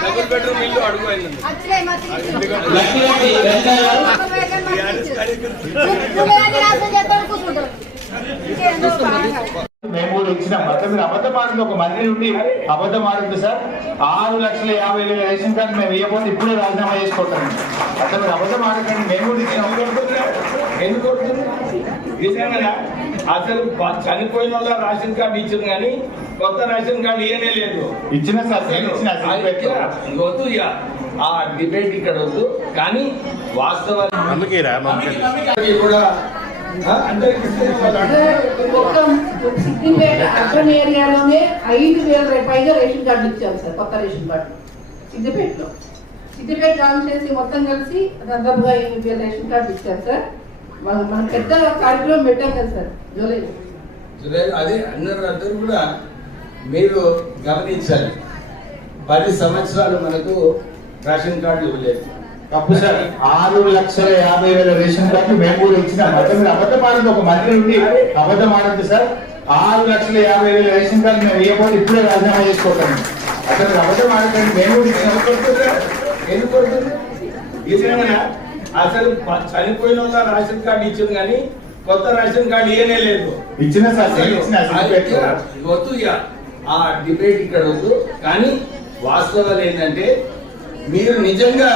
double bedroom ఇల్లు అడుగు మేము కూడా ఇచ్చిన మీరు అబద్ధం ఆడింది ఒక మంత్రి నుండి అబద్ధం ఆడింది సార్ 6,50,000 రేషన్ కార్డు మేము ఇవ్వకపోతే ఇప్పుడే రాజీనామా చేసుకోవటాం అట్లా మీరు అబద్ధం ఆడకండి మేము కూడా ఇచ్చినాం ఎందుకు అసలు చనిపోయిన వాళ్ళ రేషన్ కార్డు ఇచ్చింది కానీ కొత్త రేషన్ కార్డు ఇవ్వనే లేదు ఇచ్చిన సార్ వద్దు ఇక ఆ డిబేట్ ఇక్కడ వద్దు కానీ వాస్తవాలు కూడా సిద్దిపేట అర్బన్ ఏరియాలోనే 5,000 పైగా రేషన్ కార్డు ఇచ్చారు సార్ కొత్త రేషన్ కార్డు సిద్దిపేట కాన్స్టిట్యున్సీ మొత్తం కలిసి దాదాపుగా 5,000 రేషన్ కార్డు ఇచ్చారు సార్ మనం పెద్ద కార్యక్రమం పెట్టాం కదా సార్ జూలై అదే అందరూ కూడా మీరు గమనించాలి 10 సంవత్సరాలు మనకు రేషన్ కార్డు ఇవ్వలేదు తప్పు సార్ 6,50,000 రేషన్ కార్డు మేము కూడా ఇచ్చినాం మీరు అబద్ధం ఆడింది ఒక మంత్రి నుండి అబద్ధం ఆడింది సార్ 6,50,000 రేషన్ కార్డు మేము ఇవ్వకపోతే ఇప్పుడే రాజీనామా చేసుకోవటాం అట్లా మీరు అబద్ధం ఆడకండి మేము కూడా ఇచ్చినాం ఎందుకు అసలు చనిపోయిన వాళ్ళ రేషన్ కార్డు ఇచ్చింది కానీ కొత్త రేషన్ కార్డు ఇవ్వనే లేదు ఇచ్చిన సార్ వద్దు ఇక ఆ డిబేట్ ఇక్కడ వద్దు కానీ వాస్తవాలు ఏంటంటే మీరు నిజంగా